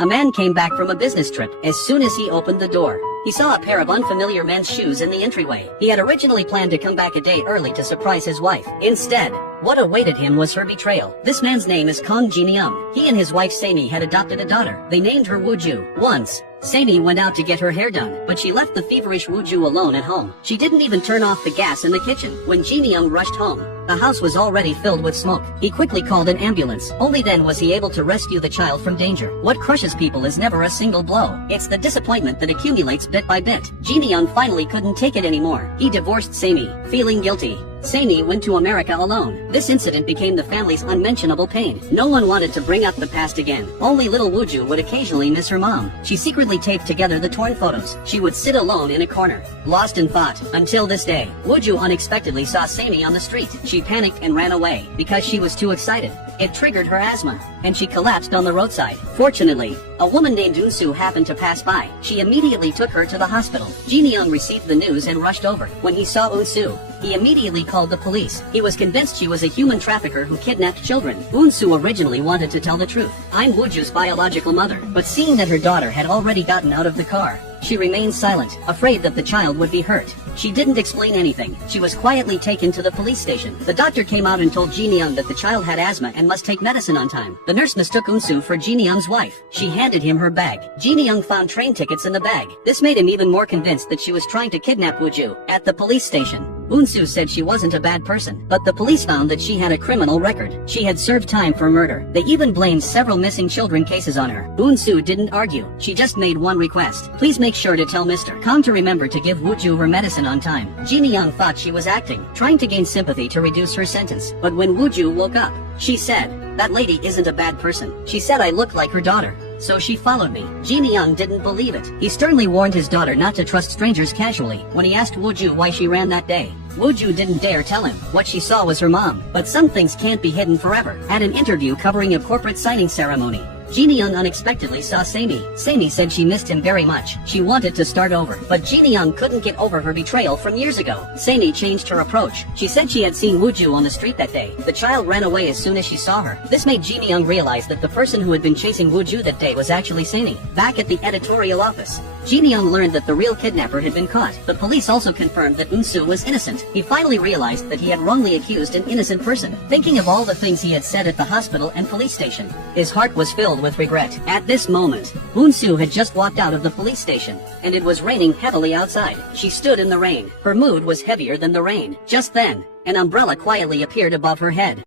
A man came back from a business trip. As soon as he opened the door, he saw a pair of unfamiliar men's shoes in the entryway. He had originally planned to come back a day early to surprise his wife. Instead, what awaited him was her betrayal. This man's name is Kong Jin-young. He and his wife Sammy had adopted a daughter. They named her Wooju. Once, Sammy went out to get her hair done, but she left the feverish Wooju alone at home. She didn't even turn off the gas in the kitchen. When Jin-young rushed home, the house was already filled with smoke. He quickly called an ambulance. Only then was he able to rescue the child from danger. What crushes people is never a single blow. It's the disappointment that accumulates bit by bit. Jin-young finally couldn't take it anymore. He divorced Sammy, feeling guilty. Sammy went to America alone. This incident became the family's unmentionable pain. No one wanted to bring up the past again. Only little Wooju would occasionally miss her mom. She secretly taped together the torn photos. She would sit alone in a corner, lost in thought. Until this day, Wooju unexpectedly saw Sammy on the street. She panicked and ran away because she was too excited. It triggered her asthma, and she collapsed on the roadside. Fortunately, a woman named Eun-soo happened to pass by. She immediately took her to the hospital. Jin-young received the news and rushed over. When he saw Eun-soo, he immediately called the police. He was convinced she was a human trafficker who kidnapped children. Eun-soo originally wanted to tell the truth. I'm Wooju's biological mother. But seeing that her daughter had already gotten out of the car, she remained silent, afraid that the child would be hurt. She didn't explain anything. She was quietly taken to the police station. The doctor came out and told Jin-young that the child had asthma and must take medicine on time. The nurse mistook Eun-soo for Jin-young's wife. She handed him her bag. Jin-young found train tickets in the bag. This made him even more convinced that she was trying to kidnap Wooju. At the police station, Eun-soo said she wasn't a bad person, but the police found that she had a criminal record. She had served time for murder. They even blamed several missing children cases on her. Eun-soo didn't argue. She just made one request. Please make sure to tell Mr. Kong to remember to give Wooju her medicine on time. Jin-young thought she was acting, trying to gain sympathy to reduce her sentence. But when Wooju woke up, she said, "That lady isn't a bad person. She said I look like her daughter. So she followed me." Jin-young didn't believe it. He sternly warned his daughter not to trust strangers casually. When he asked Wooju why she ran that day, Wooju didn't dare tell him. What she saw was her mom. But some things can't be hidden forever. At an interview covering a corporate signing ceremony, Jin-young unexpectedly saw Sammy. Sammy said she missed him very much. She wanted to start over, but Jin-young couldn't get over her betrayal from years ago. Sammy changed her approach. She said she had seen Wooju on the street that day. The child ran away as soon as she saw her. This made Jin-young realize that the person who had been chasing Wooju that day was actually Sammy. Back at the editorial office, Jin-young learned that the real kidnapper had been caught. The police also confirmed that Eun-soo was innocent. He finally realized that he had wrongly accused an innocent person. Thinking of all the things he had said at the hospital and police station, his heart was filled with regret. At this moment, Eun-soo had just walked out of the police station, and it was raining heavily outside. She stood in the rain. Her mood was heavier than the rain. Just then, an umbrella quietly appeared above her head.